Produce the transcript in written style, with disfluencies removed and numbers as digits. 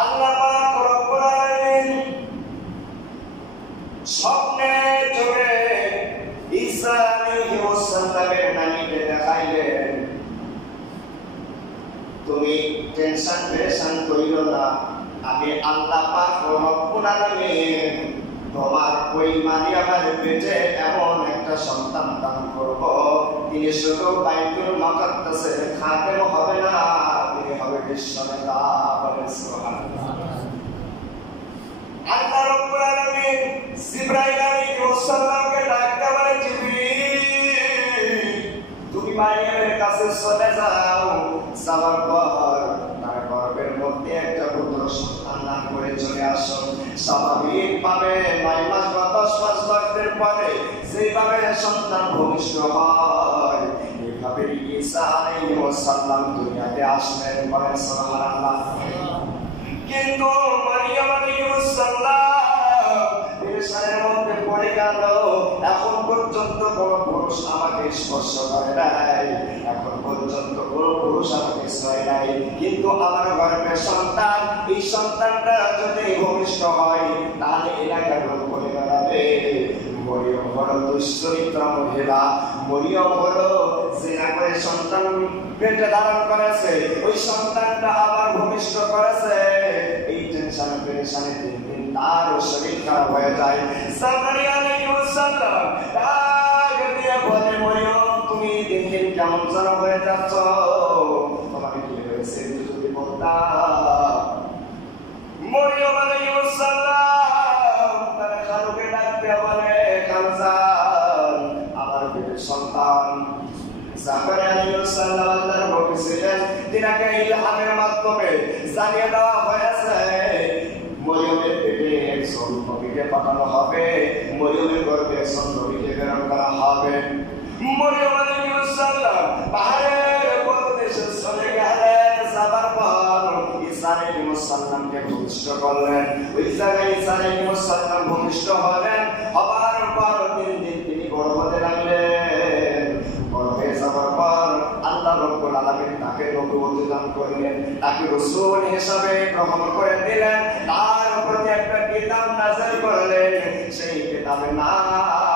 আল্লাহ পাক রব্বুল আলামিন স্বপ্নে চোখে ঈসা আলাইহিস সালামের নানিকে দেখাইলেন, তুমি টেনশন পেরেশান কইরো না, আমি আল্লাহ পাক রব্বুল আলামিন তোমার ওই মারিয়ামের পেটে এমন একটা সন্তান দান করব, তিনি শুধু বাইতুল মুকাদ্দাসের খাদেম হবে না, তিনি হবে বিশ্বনেতা। বলেন সুবহানাল্লাহ। আল্লাহ রাব্বুল আলামিন জিবরাইল আলাইহিস সালামকে ডাকতে বলে, জিবরিল তুমি মারিয়ামের কাছে চলে যাও, যাওয়ার পর তার গর্ভের মধ্যে একটা পুত্র সন্তান দান করে চলে আসো। স্বাভাবিকভাবে 9 মাস বা 10 মাস বয়সের পরে যেভাবে সন্তান ভূমিষ্ঠ হয়, এইভাবে ঈসা আলাইহিস সালাম দুনিয়াতে আসলেন। বলেন সুবহানাল্লাহ। কিন্তু মারিয়াম আলাইহিস সালাম পেরেশানির মধ্যে পড়ে গেল, এখন পর্যন্ত কোনো পুরুষ আমাকে স্পর্শ করে নাই, এখন পর্যন্ত কোনো পুরুষ আমাকে ছুঁয়ে নাই, কিন্তু আমার গর্ভের সন্তান, এই সন্তানটা যদি ভূমিষ্ঠ হয় তাহলে এলাকার লোক বলে বেড়াবে মরিয়ম হলো দুশ্চরিত্র মহিলা, মরিয়ম হলো জিনা করে সন্তান পেটে ধারণ করেছে, ওই সন্তানটা আবার ভূমিষ্ঠ করেছে। এই টেনশনে পেরেশানে দিন দিন তার শরীর খারাপ হয়ে যায়। জাকারিয়া আলাইহিস সালাম বলে, মরিয়ম তুমি দিন দিন কেমন যেন হয়ে যাচ্ছ, তোমাকে কি হয়েছে যদি বলতা। মরিয়ম আলাইহিস সালাম তার খালুকে ডাকতে বলে, খালুজান আমার পেটের সন্তান। জাকারিয়া আলাইহিস সালাম আল্লাহর নবী ছিলেন, তিনাকে ইলহামের মাধ্যমে জানিয়ে দেওয়া হয়েছে মরিয়মের পেটে একজন নবীকে পাঠানো হবে, মরিয়মের গর্ভে একজন নবীকে প্রেরণ করা হবে। মরিয়ম আলাইহিস সালাম পাহাড়ের প্রদেশে চলে গেলেন, যাবার পর ঈসা আলাইহিস সালামকে ভূমিষ্ঠ করলেন। ওই জায়গায় ঈসা আলাইহিস সালাম ভূমিষ্ঠ হলেন, হবার পর দিন দিন তিনি বড় হতে লাগলেন। বড় হয়ে যাবার পর আল্লাহ রাব্বুল আলামিন তাকে নবুয়ত দান করলেন, তাকে রাসূল হিসেবে গ্রহণ করে দিলেন, তার প্রতি একটা কিতাব নাযিল করলেন, সেই কিতাবের নাম